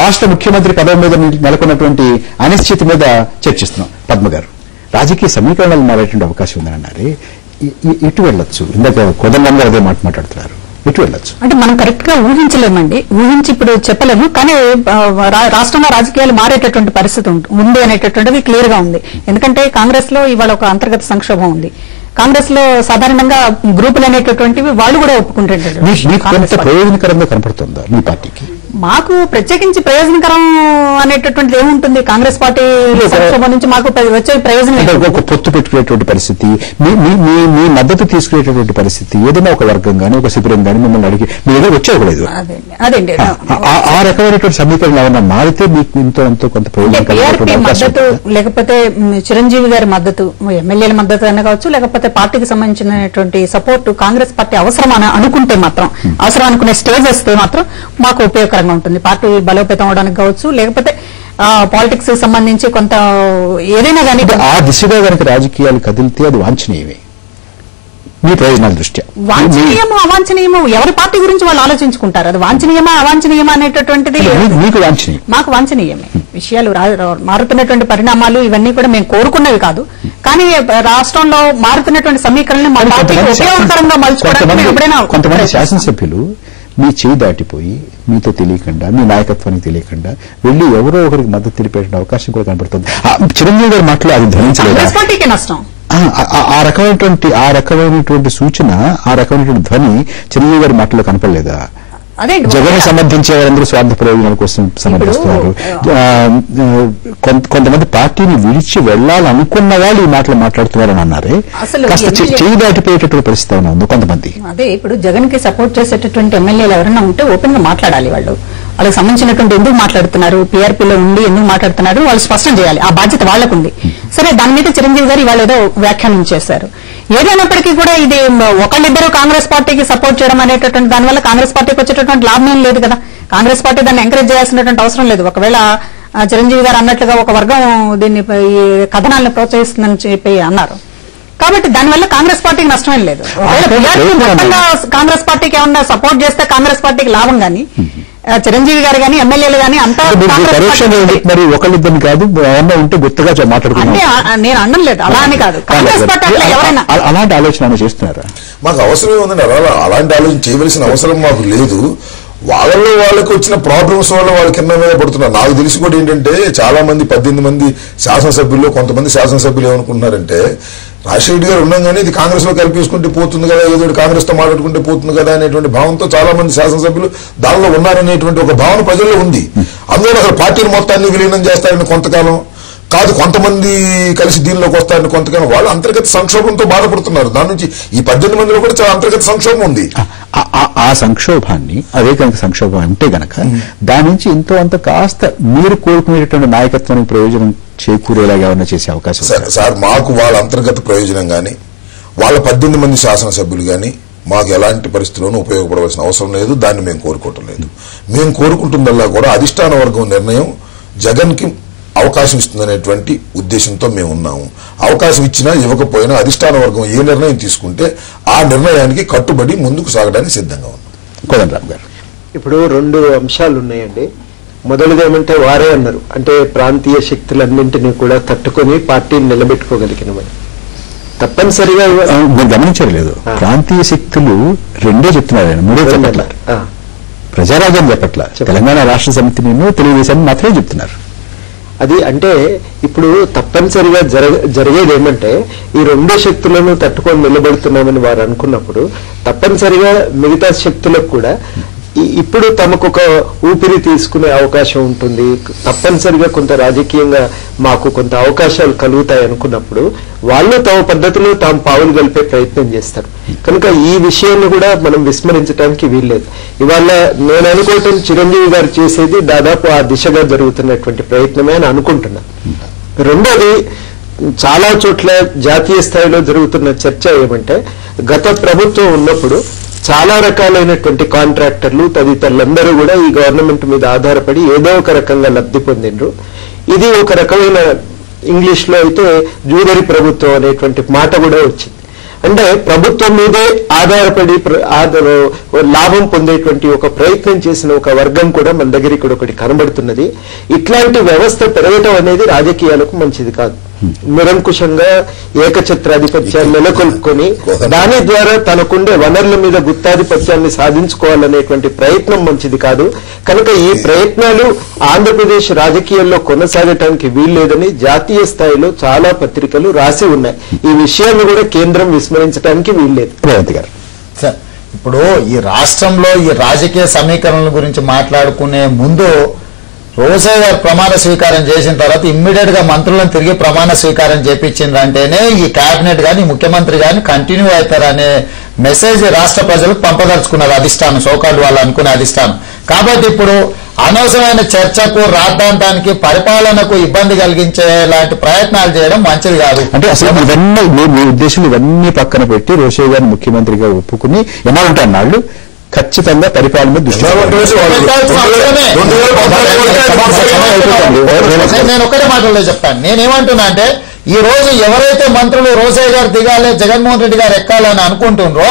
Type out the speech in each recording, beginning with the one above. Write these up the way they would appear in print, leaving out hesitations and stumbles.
రాష్ట్ర ముఖ్యమంత్రి పదవి మీద నెలకొన్నటువంటి అనిశ్చితి మీద చర్చిస్తున్నాం. పద్మ గారు, రాజకీయ సమీకరణాలు మారేటువంటి అవకాశం ఉందని అన్నారు. ఇటు వెళ్ళొచ్చు, ఇందాక కోదండం గారు అదే మాట్లాడుతున్నారు, ఇటు వెళ్ళొచ్చు అంటే మనం కరెక్ట్ గా ఊహించలేమండి, ఊహించి ఇప్పుడు చెప్పలేము. కానీ రాష్ట్రంలో రాజకీయాలు మారేటటువంటి పరిస్థితి ఉంది అనేటటువంటిది క్లియర్ గా ఉంది. ఎందుకంటే కాంగ్రెస్ లో ఇవాళ ఒక అంతర్గత సంక్షోభం ఉంది. కాంగ్రెస్ లో సాధారణంగా గ్రూపులు అనేటటువంటివి వాళ్ళు కూడా ఒప్పుకుంటారు. ప్రయోజనకరంగా కనపడుతుందా మీ పార్టీకి? మాకు ప్రత్యేకించి ప్రయోజనకరం అనేటటువంటిది ఏముంటుంది? కాంగ్రెస్ పార్టీ సంక్షోభం నుంచి మాకు వచ్చే ప్రయోజనం ఒక పొత్తు పెట్టుకునేటువంటి పరిస్థితి, మీ మద్దతు తీసుకునేటటువంటి పరిస్థితి, ఏదైనా ఒక వర్గం గానీ ఒక శిబిరం గానీ మిమ్మల్ని అడిగి మీ ఏదో వచ్చేయకూడదు. అదేండి, ఆ రకమైనటువంటి సమీకరణ ఏమన్నా మారితే మీకు ఎంతో కొంత ప్రయోజనం మద్దతు, లేకపోతే చిరంజీవి గారి మద్దతు, ఎమ్మెల్యేల మద్దతు అన్న కావచ్చు, లేకపోతే పార్టీకి సంబంధించినటువంటి సపోర్ట్ కాంగ్రెస్ పార్టీ అవసరం అని అనుకుంటే మాత్రం, అవసరం అనుకునే స్టేజ్ వస్తే మాత్రం మాకు ఉపయోగకరంగా ఉంటుంది. పార్టీ బలోపేతం అవడానికి కావచ్చు, లేకపోతే పాలిటిక్స్ సంబంధించి కొంత ఏదైనా కానీ ఆ దిశగా కనుక రాజకీయాలు కదిలితే అది వాంఛనీయమే మీ ప్రయోజనాల దృష్ట్యా. వాంఛనీయము అవాంఛనీయము ఎవరి పార్టీ గురించి వాళ్ళు ఆలోచించుకుంటారు. అది వాంఛనీయమా అవాంఛనీయమా అనేటటువంటిది మీకు వాంఛనీయం, మాకు వాంఛనీయమే. విషయాలు మారుతున్నటువంటి పరిణామాలు ఇవన్నీ కూడా మేము కోరుకున్నవి కాదు. కానీ రాష్ట్రంలో మారుతున్నటువంటి సమీకరణలు మా పార్టీకి ఉపయోగకరంగా మలుచుకోవడానికి ఎప్పుడైనా కొంతమంది శాసనసభ్యులు మీ చేయి దాటిపోయి మీతో తెలియకుండా, మీ నాయకత్వానికి తెలియకుండా వెళ్లి ఎవరో ఒకరికి మద్దతు తెలిపే అవకాశం కూడా కనబడుతుంది. చిరంజీవి గారి మాటలు అది ధరించలేదు, పార్టీకి నష్టం. ఆ రకమైనటువంటి సూచన, ఆ రకమైనటువంటి ధ్వని చిరంజీవి గారి మాటలో కనపడలేదా? జగన్ సంబంధించే వారందరూ స్వార్థ ప్రయోజనాల కోసం సమర్థిస్తున్నారు. కొంతమంది పార్టీని విడిచి వెళ్లాలనుకున్న వాళ్ళు ఈ మాటలు మాట్లాడుతున్నారని అన్నారే, కాస్త చేయి దాటిపోయేటటువంటి పరిస్థితి ఏమైనా ఉందో కొంతమంది. అదే ఇప్పుడు జగన్ కి సపోర్ట్ చేసేటటువంటి ఎమ్మెల్యేలు ఎవరైనా ఉంటే ఓపెన్ గా మాట్లాడాలి. వాళ్ళకి సంబంధించినటువంటి ఎందుకు మాట్లాడుతున్నారు, పీఆర్పీలో ఉండి ఎందుకు మాట్లాడుతున్నారు వాళ్ళు స్పష్టం చేయాలి. ఆ బాధ్యత వాళ్లకుంది. సరే, దాని మీద చిరంజీవి గారు ఇవాళ ఏదో వ్యాఖ్యానం చేశారు. ఏదైనప్పటికీ కూడా ఇది ఒకళ్ళిద్దరూ కాంగ్రెస్ పార్టీకి సపోర్ట్ చేయడం అనేటటువంటి దానివల్ల కాంగ్రెస్ పార్టీకి వచ్చేటటువంటి లాభం ఏం లేదు కదా. కాంగ్రెస్ పార్టీ దాన్ని ఎంకరేజ్ చేయాల్సినటువంటి అవసరం లేదు. ఒకవేళ చిరంజీవి గారు అన్నట్లుగా ఒక వర్గం దీన్ని ఈ కథనాలను ప్రోత్సహిస్తుందని చెప్పి అన్నారు కాబట్టి దానివల్ల కాంగ్రెస్ పార్టీకి నష్టమేం లేదు. కాంగ్రెస్ పార్టీకి ఏమన్నా సపోర్ట్ చేస్తే కాంగ్రెస్ పార్టీకి లాభం గానీ, చిరంజీవి గారు గానీ ఎమ్మెల్యేలు గానీ అంతా మరి ఒకళ్ళిద్దరిని కాదు ఉంటే గుర్తుగా మాట్లాడుకుంటే నేను అనడం లేదు, అలా అని కాదు. కాంగ్రెస్ పార్టీ ఎవరైనా అలాంటి ఆలోచన చేస్తున్నారా? మాకు అవసరం ఉందండి, అలాంటి ఆలోచన చేయవలసిన అవసరం మాకు లేదు. వాళ్ళలో వాళ్ళకి వచ్చిన ప్రాబ్లమ్స్ వల్ల వాళ్ళ కింద మీద పడుతున్నారు. నాకు తెలిసి కూడా ఏంటంటే చాలా మంది 18 మంది శాసనసభ్యుల్లో కొంతమంది శాసనసభ్యులు ఏమనుకుంటున్నారంటే రాజశేఖర్ గారు ఉన్నాగానే ఇది కాంగ్రెస్ లో కలిపేసుకుంటే పోతుంది కదా, ఏదో కాంగ్రెస్ తో మాట్లాడుకుంటే పోతుంది కదా అనేటువంటి భావంతో చాలా మంది శాసనసభ్యులు దానిలో ఉన్నారనేటువంటి ఒక భావన ప్రజల్లో ఉంది. అందువల్ల అసలు పార్టీని మొత్తాన్ని విలీనం చేస్తారని కొంతకాలం కాదు, కొంతమంది కలిసి దీనిలోకి వస్తారని కొంతకాలం వాళ్ళు అంతర్గత సంక్షోభంతో బాధపడుతున్నారు. దాని నుంచి ఈ 18 మందిలో కూడా చాలా అంతర్గత సంక్షోభం ఉంది. ఆ సంక్షోభాన్ని, అదే కనుక సంక్షోభం అంటే గనక దాని నుంచి ఎంతో అంత కాస్త మీరు కోరుకునేటువంటి నాయకత్వానికి ప్రయోజనం చేకూరేలాగా ఏమన్నా చేసే అవకాశం సార్? మాకు వాళ్ళ అంతర్గత ప్రయోజనం గానీ వాళ్ళ 18 మంది శాసనసభ్యులు గానీ మాకు ఎలాంటి పరిస్థితుల్లోనూ ఉపయోగపడవలసిన అవసరం లేదు. దాన్ని మేము కోరుకోవటం లేదు. మేము కోరుకుంటుందల్లా కూడా అధిష్టాన వర్గం నిర్ణయం జగన్ కి అవకాశం ఇస్తుందనేటువంటి ఉద్దేశంతో మేము ఉన్నాము. అవకాశం ఇచ్చినా ఇవ్వకపోయినా అధిష్టాన వర్గం ఏ నిర్ణయం తీసుకుంటే ఆ నిర్ణయానికి కట్టుబడి ముందుకు సాగడానికి సిద్ధంగా ఉన్నాం. కోదండరామ్ గారు, ఇప్పుడు 2 అంశాలు ఉన్నాయండి. మొదటిది ఏమంటే వారే అన్నారు, అంటే ప్రాంతీయ శక్తులన్నింటినీ కూడా తట్టుకొని పార్టీని నిలబెట్టుకోగలిగినమని. తప్పనిసరిగా గమనించలేదు, ప్రాంతీయ శక్తులు 2 చెప్తున్నారు, 3 చెప్పట్ల, ప్రజారాజ్యం చెప్పట్ల, తెలంగాణ రాష్ట్ర సమితిని తెలుగుదేశాన్ని మాత్రమే చెప్తున్నారు. అది అంటే ఇప్పుడు తప్పనిసరిగా జరిగేది ఏమంటే ఈ 2 శక్తులను తట్టుకొని నిలబెడుతున్నామని వారు అనుకున్నప్పుడు తప్పనిసరిగా మిగతా శక్తులకు కూడా ఇప్పుడు తమకు ఒక ఊపిరి తీసుకునే అవకాశం ఉంటుంది. తప్పనిసరిగా కొంత రాజకీయంగా మాకు కొంత అవకాశాలు కలుగుతాయి అనుకున్నప్పుడు వాళ్ళు తమ పద్ధతిలో తాము పావులు కలిపే ప్రయత్నం చేస్తారు. కనుక ఈ విషయాన్ని కూడా మనం విస్మరించడానికి వీల్లేదు. ఇవాళ నేను అనుకోవటం చిరంజీవి గారు చేసేది దాదాపు ఆ దిశగా జరుగుతున్నటువంటి ప్రయత్నమే అని అనుకుంటున్నాను. రెండోది, చాలా చోట్ల జాతీయ స్థాయిలో జరుగుతున్న చర్చ ఏమంటే గత ప్రభుత్వం ఉన్నప్పుడు చాలా రకాలైనటువంటి కాంట్రాక్టర్లు తదితరులందరూ కూడా ఈ గవర్నమెంట్ మీద ఆధారపడి ఏదో ఒక రకంగా లబ్ధి పొందిండ్రు. ఇది ఒక రకమైన ఇంగ్లీష్ లో అయితే జూదరి ప్రభుత్వం అనేటువంటి మాట కూడా వచ్చింది. అంటే ప్రభుత్వం మీదే ఆధారపడి లాభం పొందేటువంటి ఒక ప్రయత్నం చేసిన ఒక వర్గం కూడా మన దగ్గర ఇక్కడ ఒకటి కనబడుతున్నది. ఇట్లాంటి వ్యవస్థ పెరగటం అనేది రాజకీయాలకు మంచిది కాదు. నిరంకుశంగా ఏకఛత్రాధిపత్యాన్ని నెలకొల్పుకొని దాని ద్వారా తనకుండే వనరుల మీద గుత్తాధిపత్యాన్ని సాధించుకోవాలనేటువంటి ప్రయత్నం మంచిది కాదు. కనుక ఈ ప్రయత్నాలు ఆంధ్రప్రదేశ్ రాజకీయాల్లో కొనసాగటానికి వీల్లేదని జాతీయ స్థాయిలో చాలా పత్రికలు రాసి ఉన్నాయి. ఈ విషయాన్ని కూడా కేంద్రం విస్మరించడానికి వీల్లేదు. రేవంత్ గారు, ఇప్పుడు ఈ రాష్ట్రంలో ఈ రాజకీయ సమీకరణల గురించి మాట్లాడుకునే ముందు రోసయ్య గారు ప్రమాణ స్వీకారం చేసిన తర్వాత ఇమ్మీడియట్ గా మంత్రులను తిరిగి ప్రమాణ స్వీకారం చేపించిందంటేనే ఈ కేబినెట్ గాని ముఖ్యమంత్రి గాని కంటిన్యూ అవుతారనే మెసేజ్ రాష్ట్ర ప్రజలకు పంపదలుచుకున్నారు అధిష్టానం, సోకాళ్ళు వాళ్ళు అనుకునే అధిష్టానం. కాబట్టి ఇప్పుడు అనవసరమైన చర్చకు, రాద్ధాంతానికి, పరిపాలనకు ఇబ్బంది కలిగించే లాంటి ప్రయత్నాలు చేయడం మంచిది కాదు. అంటే అసలు ఇవన్నీ మీ ఉద్దేశం ఇవన్నీ పక్కన పెట్టి రోసయ్య గారిని ముఖ్యమంత్రిగా ఒప్పుకుని ఏమంటే అన్నాళ్ళు ఖచ్చితంగా పరిపాలన మీద దృష్టి నేను ఒక్కటే మాటల్లో చెప్తాను. నేనేమంటున్నా అంటే ఈ రోజు ఎవరైతే మంత్రులు రోసయ్య గారు దిగాలి, జగన్మోహన్ రెడ్డి గారు ఎక్కాలని అనుకుంటున్నారో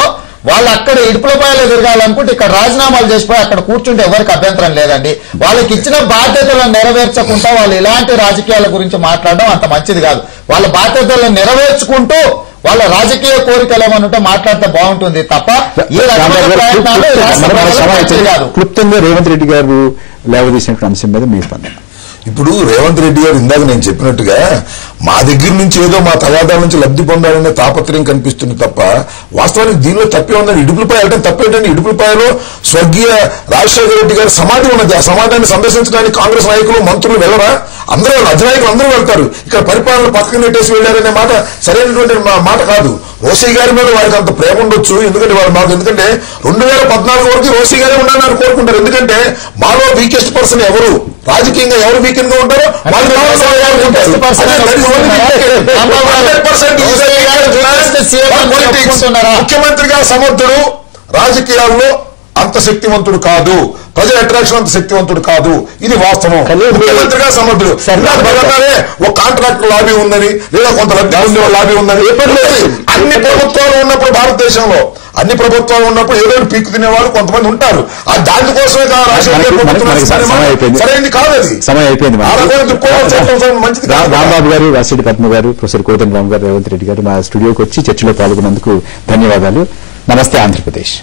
వాళ్ళు అక్కడ ఇడుపులపాయలో తిరగాలనుకుంటే ఇక్కడ రాజీనామాలు చేసిపోయి అక్కడ కూర్చుంటే ఎవరికి అభ్యంతరం లేదండి. వాళ్ళకి ఇచ్చిన బాధ్యతలను నెరవేర్చకుండా వాళ్ళు ఇలాంటి రాజకీయాల గురించి మాట్లాడడం అంత మంచిది కాదు. వాళ్ళ బాధ్యతలను నెరవేర్చుకుంటూ వాళ్ళ రాజకీయ కోరికలు ఏమనుంటే మాట్లాడితే బాగుంటుంది తప్ప ఈ రకమైన ప్రయత్నాలు కాదు. క్లుప్తంగా రేవంత్ రెడ్డి గారు లేవదీసినటువంటి అంశం మీద మీ స్పందన. ఇప్పుడు రేవంత్ రెడ్డి గారు ఇందాక నేను చెప్పినట్టుగా మా దగ్గర నుంచి ఏదో మా తగాదాల నుంచి లబ్ధి పొందాలనే తాపత్రయం కనిపిస్తుంది తప్ప వాస్తవానికి దీనిలో తప్పే ఉందని. ఇడుపులపాయ అంటే తప్పేంటండి? ఇడుపులపాయలో స్వర్గీయ రాజశేఖర రెడ్డి గారి సమాధి ఉన్నది. ఆ సమాధాన్ని సందర్శించడానికి కాంగ్రెస్ నాయకులు, మంత్రులు వెళ్ళరా? అందరూ అధినాయకులు అందరూ వెళ్తారు. ఇక్కడ పరిపాలన పక్కన నెట్టేసి వెళ్ళారనే మాట సరైనటువంటి మాట కాదు. రోసయ్య గారి మీద వారికి అంత ప్రేమ ఉండొచ్చు, ఎందుకంటే వాళ్ళు మాకు, ఎందుకంటే 2014 వరకు రోసయ్య గారే ఉండాలని కోరుకుంటారు. ఎందుకంటే మాలో వీకెస్ట్ పర్సన్ ఎవరు, రాజకీయంగా ఎవరు వీకెండ్ గా ఉంటారో వాళ్ళు ముఖ్యమంత్రిగా సమర్థుడు, రాజకీయాల్లో అంత శక్తివంతుడు కాదు, ప్రజల అట్రాక్షన్ అంత శక్తివంతుడు కాదు. ఇది వాస్తవం. ముఖ్యమంత్రిగా సమర్థుడు. ఒక కాంట్రాక్టర్ లాబీ ఉందని, లేదా కొంత లబ్ధి పొందే లాబీ ఉందని అన్ని ప్రభుత్వాలు ఉన్నప్పుడు, భారతదేశంలో అన్ని ప్రభుత్వాలు ఉన్నప్పుడు ఏదో పీకు తినేవాళ్ళు కొంతమంది ఉంటారు. ఆ దానికోసమే సరైనది కాదు. అది సమయం అయిపోయింది. మంచిది. రాంబాబు గారు, రాసిరెడ్డి పద్మ గారు, ప్రొఫెసర్ కోదండరామ్ గారు, రేవంత్ రెడ్డి గారు మా స్టూడియోకి వచ్చి చర్చలో పాల్గొన్నందుకు ధన్యవాదాలు. నమస్తే ఆంధ్రప్రదేశ్.